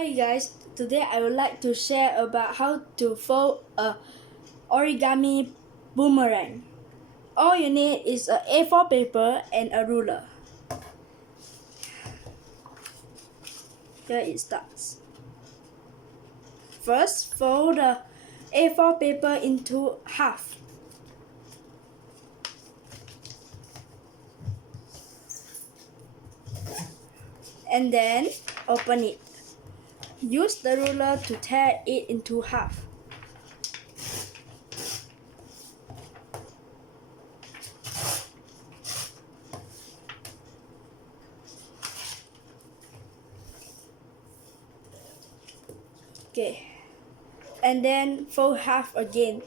Hi guys, today I would like to share about how to fold a origami boomerang. All you need is a A4 paper and a ruler. Here it starts. First, fold the A4 paper into half. And then open it. Use the ruler to tear it into half. Okay. And then fold half again.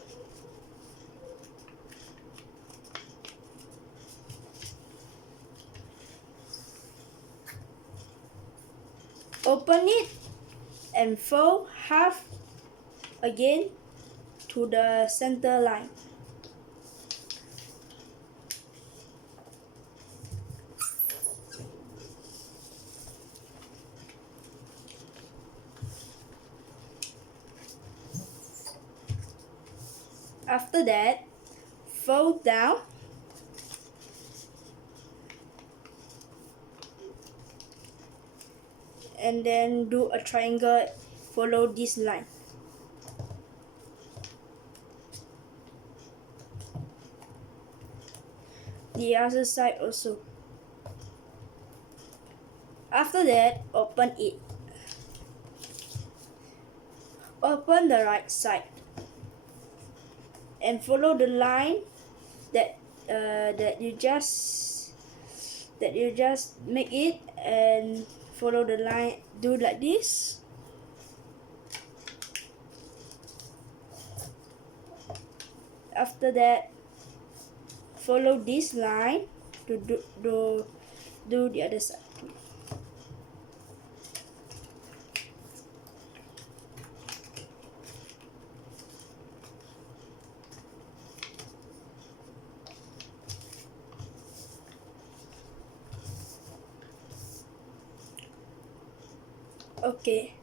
Open it and fold half again to the center line. After that, fold down and then do a triangle, follow this line. The other side also. After that, open it. Open the right side and follow the line that you just make it, and follow the line. Do like this. After that, follow this line to do the other side. Okay,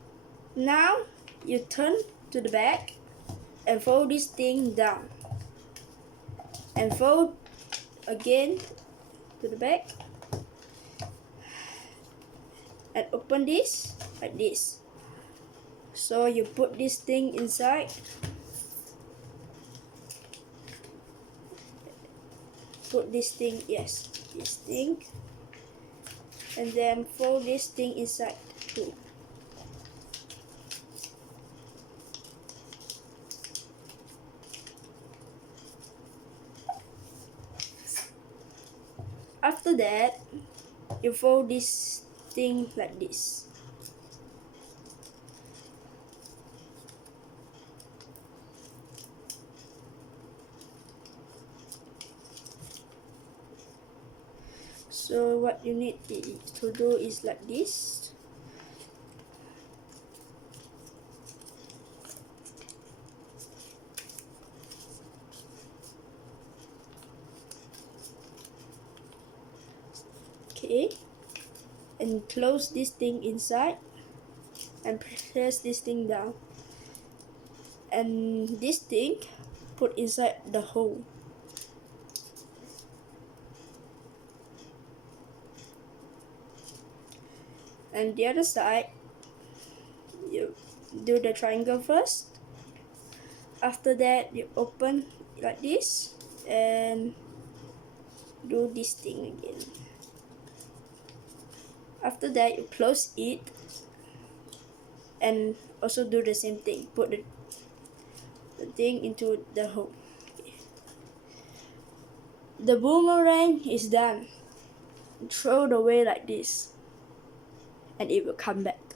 now you turn to the back and fold this thing down and fold again to the back and open this like this. So you put this thing inside, put this thing, yes, this thing, and then fold this thing inside too. After that, you fold this thing like this. So what you need to do is like this. Okay, and close this thing inside and press this thing down, and this thing put inside the hole. And the other side, you do the triangle first. After that, you open like this and do this thing again. After that, you close it and also do the same thing. Put the thing into the hole. Okay. The boomerang is done. Throw it away like this and it will come back.